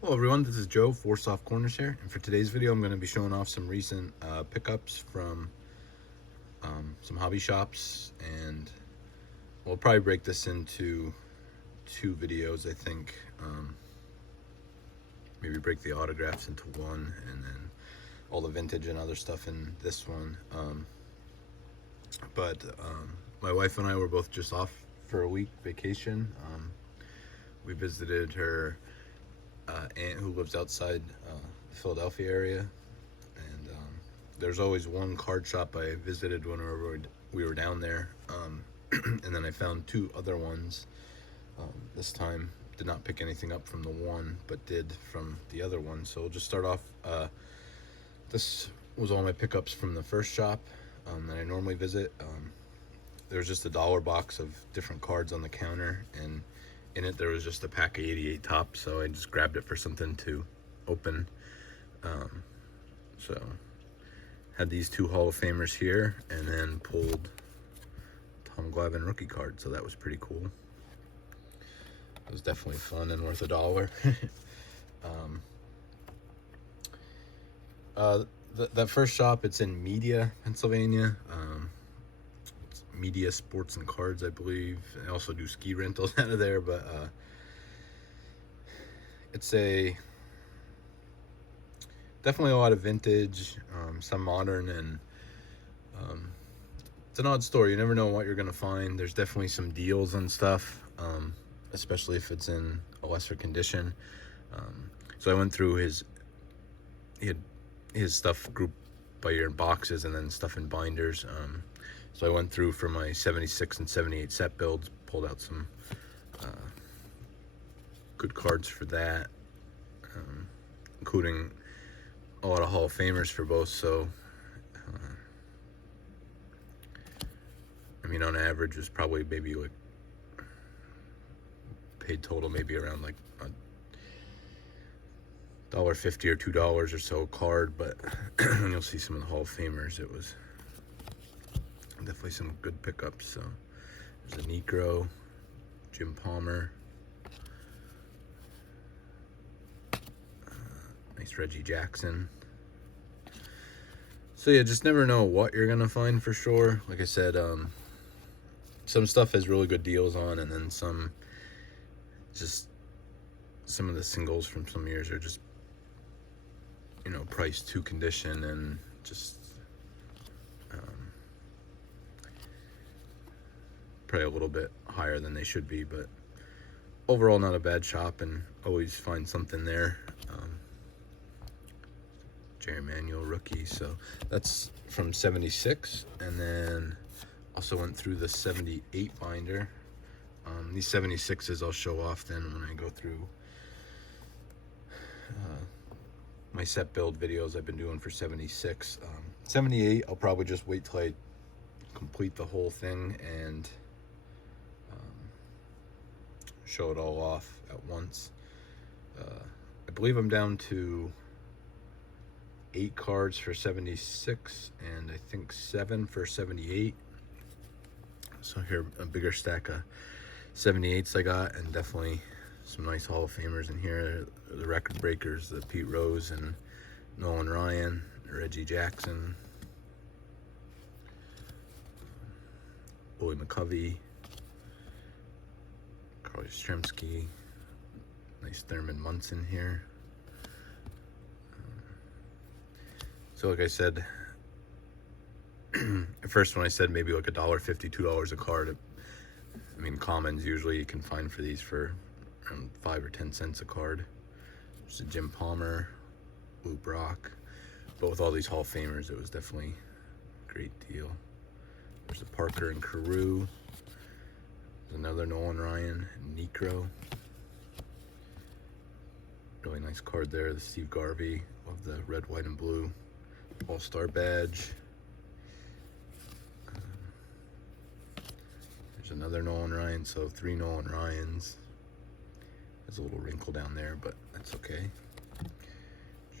Hello everyone, this is Joe, for Soft Corners here, and for today's video I'm going to be showing off some recent pickups from some hobby shops, and we'll probably break this into two videos, I think. Maybe break the autographs into one, and then all the vintage and other stuff in this one. But my wife and I were both just off for a week vacation. We visited her aunt who lives outside the Philadelphia area, and there's always one card shop I visited whenever we were down there, and then I found two other ones. This time did not pick anything up from the one, but did from the other one. So we'll just start off. This was all my pickups from the first shop that I normally visit. There was just a dollar box of different cards on the counter, and in it there was just a pack of 88 Topps, so I just grabbed it for something to open. So had these two Hall of Famers here, and then pulled Tom Glavine rookie card, so that was pretty cool. It was definitely fun and worth $1. That first shop, it's in Media, Pennsylvania. It's Media Sports and Cards, I believe. I also do ski rentals out of there, but it's definitely a lot of vintage, some modern, and it's an odd store. You never know what you're gonna find. There's definitely some deals on stuff, especially if it's in a lesser condition. So I went through he had his stuff grouped by your boxes and then stuff in binders. So I went through for my 76 and 78 set builds, pulled out some good cards for that, including a lot of Hall of Famers for both. So I mean, on average was probably maybe like paid total maybe around like $1.50 or $2 or so a card, but you'll see some of the Hall of Famers. It was definitely some good pickups. So there's a Necro, Jim Palmer, nice Reggie Jackson. So yeah, just never know what you're gonna find for sure. Like I said, some stuff has really good deals on, and then some of the singles from some years are just, you know, priced to condition and just probably a little bit higher than they should be, but overall not a bad shop, and always find something there. Jerry Manuel rookie, so that's from 76, and then also went through the 78 binder. These 76s I'll show off then when I go through my set build videos I've been doing for 76. 78 I'll probably just wait till I complete the whole thing and show it all off at once. I believe I'm down to 8 cards for 76, and I think 7 for 78. So here, a bigger stack of 78s I got, and definitely some nice Hall of Famers in here. The record breakers, the Pete Rose and Nolan Ryan, Reggie Jackson, Willie McCovey, Carl Yastrzemski, nice Thurman Munson here. So like I said, at first when I said maybe like $1.50, $2 a card, I mean, commons usually you can find for these for around 5 or 10 cents a card. There's a Jim Palmer, Lou Brock, but with all these Hall of Famers, it was definitely a great deal. There's a Parker and Carew. There's another Nolan Ryan, Necro. Really nice card there. The Steve Garvey of the red, white, and blue All-Star badge. There's another Nolan Ryan, so 3 Nolan Ryans. There's a little wrinkle down there, but that's okay.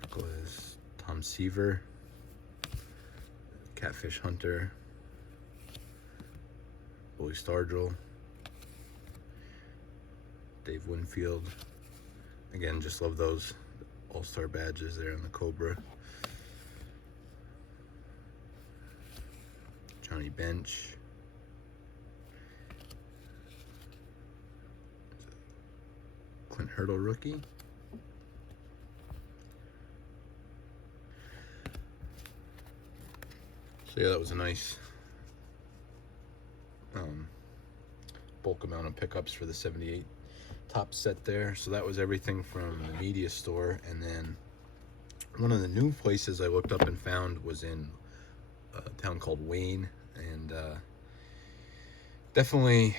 Circle is Tom Seaver, Catfish Hunter, Willie Stargell, Dave Winfield, Again, just love those all-star badges there on the Cobra. Johnny Bench. Clint Hurdle rookie. So yeah, that was a nice bulk amount of pickups for the 78 top set there. So that was everything from the media store. And then one of the new places I looked up and found was in a town called Wayne, and definitely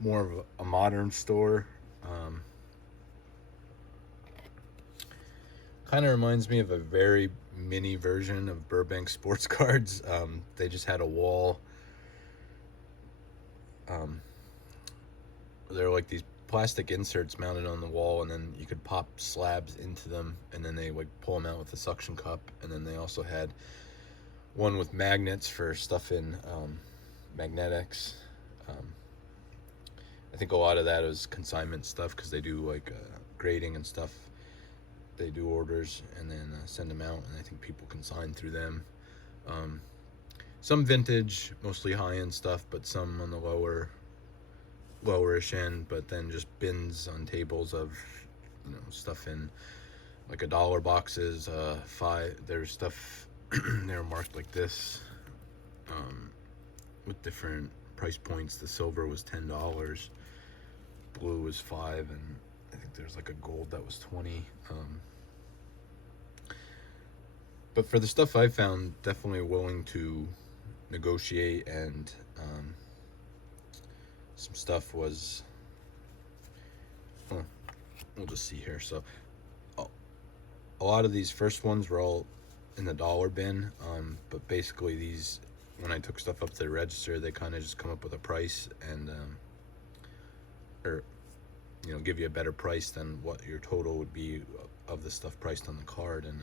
more of a modern store. Kind of reminds me of a very mini version of Burbank Sports Cards. They just had a wall. They're like these plastic inserts mounted on the wall, and then you could pop slabs into them, and then they like pull them out with a suction cup. And then they also had one with magnets for stuff in magnetics. I think a lot of that is consignment stuff, because they do like grading and stuff. They do orders and then send them out, and I think people consign through them. Some vintage, mostly high-end stuff, but some on the lowerish end. But then just bins on tables of, you know, stuff in like $1 boxes. There's stuff they're marked like this, with different price points. The silver was $10, blue was $5, and I think there's like a gold that was $20. But for the stuff I found, definitely willing to negotiate, and some stuff was, we'll just see here. So a lot of these first ones were all in the dollar bin, but basically these, when I took stuff up to the register, they kind of just come up with a price, and or you know, give you a better price than what your total would be of the stuff priced on the card. And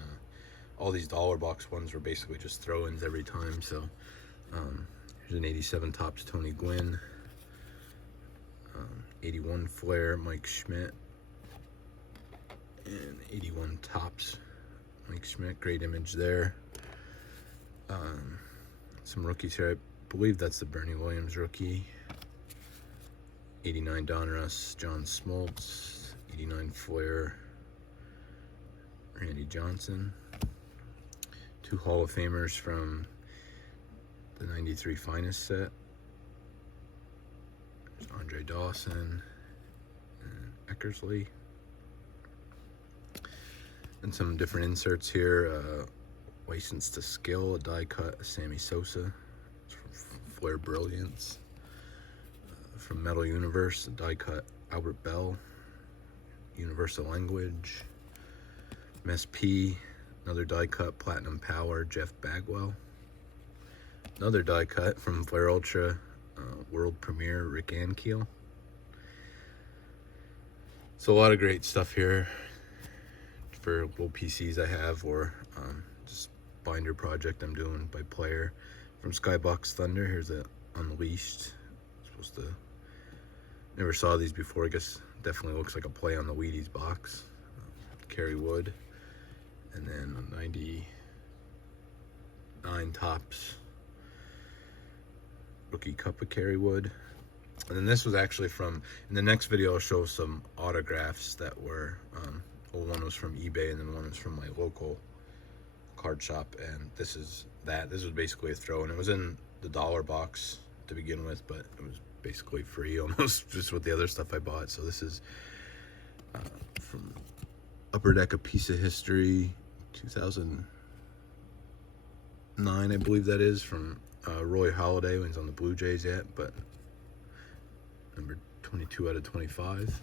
all these dollar box ones were basically just throw-ins every time. So here's an 87 Topps Tony Gwynn, 81 Flair Mike Schmidt, and 81 Topps Mike Schmidt. Great image there. Some rookies here. I believe that's the Bernie Williams rookie. 89 Donruss John Smoltz. 89 Flair Randy Johnson. 2 Hall of Famers from the 93 Finest set. There's Andre Dawson and Eckersley. And some different inserts here. License to Skill, a die cut, Sammy Sosa. It's from Flair Brilliance. From Metal Universe, a die cut, Albert Bell. Universal Language. MSP, another die cut, Platinum Power, Jeff Bagwell. Another die cut from Flair Ultra, World Premiere, Rick Ankiel. So a lot of great stuff here for little PCs I have, or just binder project I'm doing by player. From Skybox Thunder, here's a Unleashed. Supposed to, never saw these before. I guess definitely looks like a play on the Wheaties box. Kerry Wood. And then a 99 Topps rookie cup of Kerry Wood. And then this was actually from, in the next video I'll show some autographs that were, one was from eBay, and then one was from my local card shop. And this was basically a throw, and it was in the dollar box to begin with, but it was basically free almost, just with the other stuff I bought. So this is from Upper Deck, A Piece of History, 2009, I believe that is, from Roy Halladay when he's on the Blue Jays yet, but number 22 out of 25.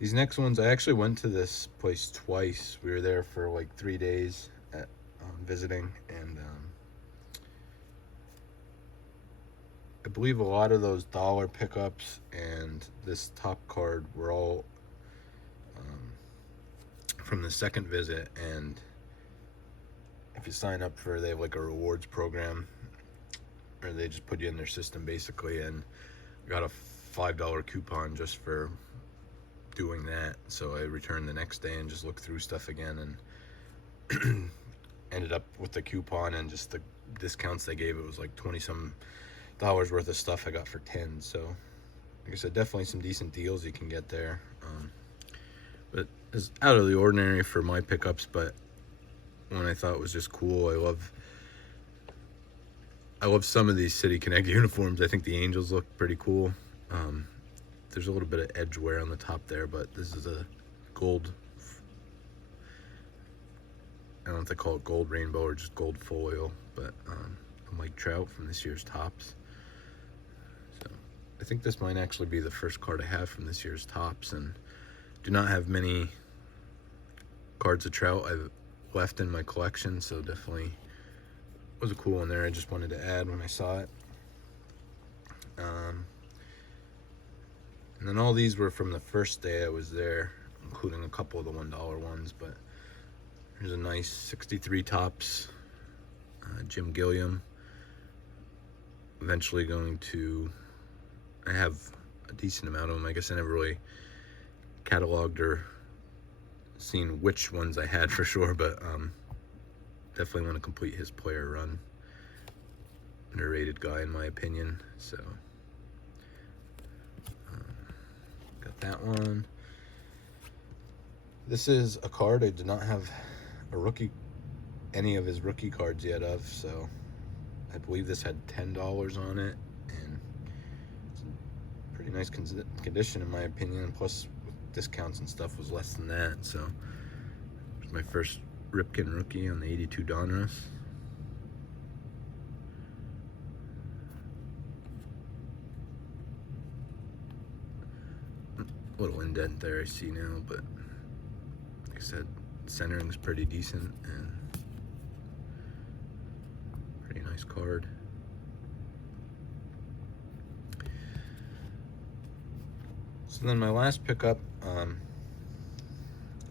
These next ones, I actually went to this place twice. We were there for like 3 days at visiting, and I believe a lot of those dollar pickups and this top card were all from the second visit. And if you sign up for, they have like a rewards program, or they just put you in their system basically, and got a $5 coupon just for doing that. So I returned the next day and just looked through stuff again, and ended up with the coupon and just the discounts they gave. It was like 20 some dollars worth of stuff I got for 10. So like I said, definitely some decent deals you can get there. But it's out of the ordinary for my pickups, but one I thought was just cool. I love some of these City Connect uniforms. I think the Angels look pretty cool. There's a little bit of edge wear on the top there, but this is a gold, I don't know if they call it gold rainbow or just gold foil, but Mike Trout from this year's Topps. So I think this might actually be the first card I have from this year's Topps, and do not have many cards of Trout I've left in my collection, so definitely was a cool one there. I just wanted to add when I saw it. And then all these were from the first day I was there, including a couple of the $1 ones. But here's a nice 63 Topps Jim Gilliam. Eventually going to, I have a decent amount of them. I guess I never really cataloged or seen which ones I had for sure, but definitely want to complete his player run. Underrated guy in my opinion. So got that one. This is a card I did not have any of his rookie cards yet of, so I believe this had $10 on it, and it's in pretty nice condition in my opinion, plus with discounts and stuff was less than that. So it was my first Ripken rookie on the 82 Donruss. Little indent there I see now, but like I said, centering's pretty decent and pretty nice card. So then my last pickup, I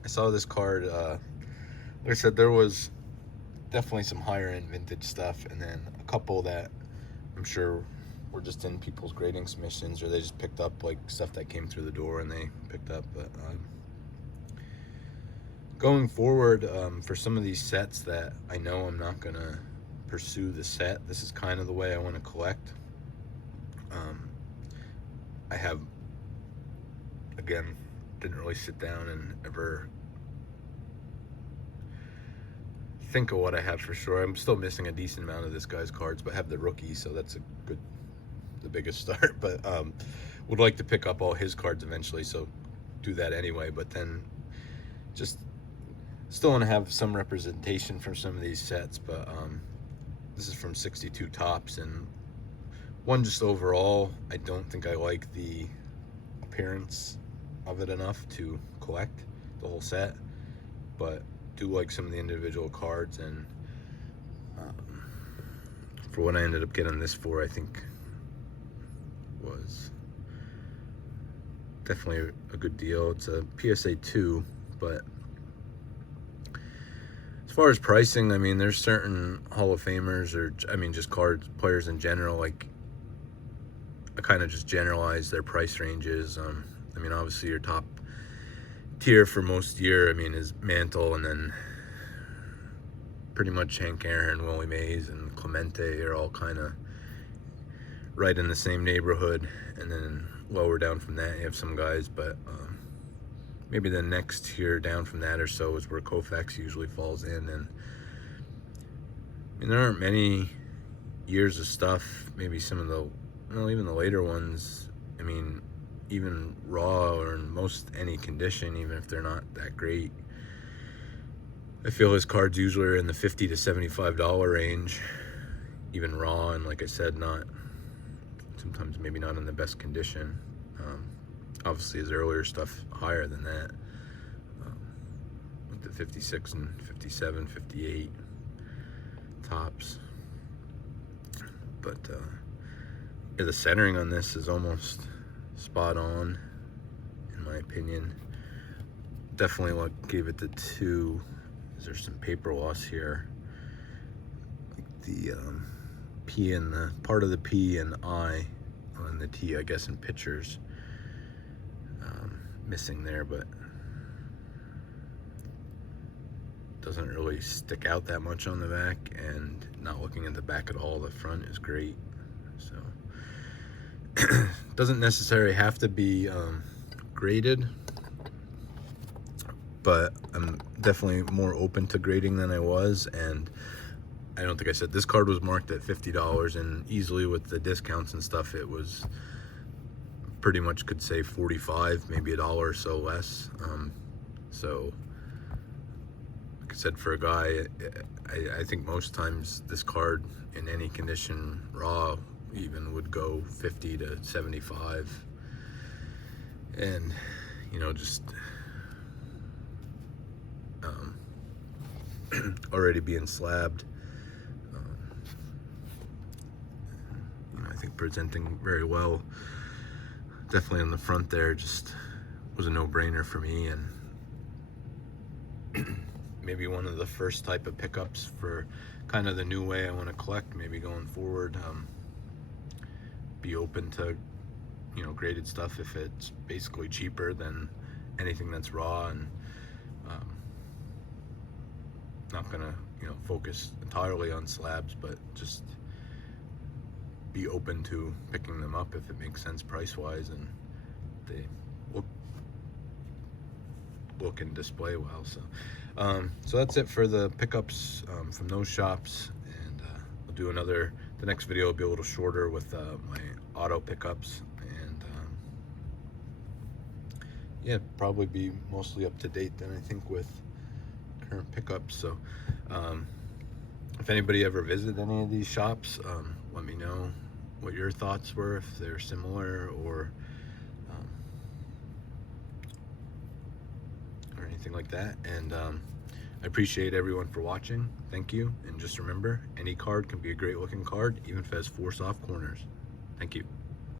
saw this card. Like I said, there was definitely some higher end vintage stuff, and then a couple that I'm sure were just in people's grading submissions, or they just picked up like stuff that came through the door and they picked up. But going forward, for some of these sets that I know I'm not gonna pursue the set, this is kind of the way I want to collect. I have, again, didn't really sit down and ever think of what I have for sure. I'm still missing a decent amount of this guy's cards, but I have the rookie, so that's the biggest start. But would like to pick up all his cards eventually, so do that anyway. But then just still want to have some representation from some of these sets. But this is from 62 Topps, and one, just overall, I don't think I like the appearance of it enough to collect the whole set, but do like some of the individual cards. And for what I ended up getting this for, I think was definitely a good deal. It's a PSA 2, but as far as pricing, I mean, there's certain Hall of Famers, or I mean just players in general, like I kind of just generalize their price ranges. I mean, obviously your top tier for most year, I mean, is Mantle, and then pretty much Hank Aaron, Willie Mays, and Clemente are all kind of right in the same neighborhood. And then lower down from that, you have some guys, but maybe the next tier down from that or so is where Koufax usually falls in. And I mean, there aren't many years of stuff. Maybe some of the, well, even the later ones, I mean, even raw or in most any condition, even if they're not that great, I feel his cards usually are in the $50 to $75 range, even raw, and like I said, not sometimes maybe not in the best condition. Obviously his earlier stuff higher than that, with the 56 and 57, 58 Topps. But yeah, the centering on this is almost spot on in my opinion. Definitely what gave it the 2 is there's some paper loss here, like the P and the part of the P and I on the T, I guess, in pictures. Missing there, but doesn't really stick out that much on the back, and not looking at the back at all, the front is great. So doesn't necessarily have to be graded, but I'm definitely more open to grading than I was. And I don't think I said this card was marked at $50, and easily with the discounts and stuff, it was pretty much, could say 45, maybe $1 or so less. So like I said, for a guy, I think most times this card in any condition, raw even, would go 50 to 75. And you know, just already being slabbed, you know, I think presenting very well. Definitely on the front there, just was a no-brainer for me, and maybe one of the first type of pickups for kind of the new way I want to collect, maybe going forward. Be open to, you know, graded stuff if it's basically cheaper than anything that's raw, and not gonna, you know, focus entirely on slabs, but just be open to picking them up if it makes sense price-wise, and they look and display well. So that's it for the pickups from those shops, and I'll do the next video will be a little shorter with my auto pickups, and yeah, probably be mostly up to date then, I think, with current pickups. So if anybody ever visited any of these shops, let me know what your thoughts were, if they're similar or anything like that. And I appreciate everyone for watching. Thank you. And just remember, any card can be a great looking card, even if it has 4 soft corners. Thank you.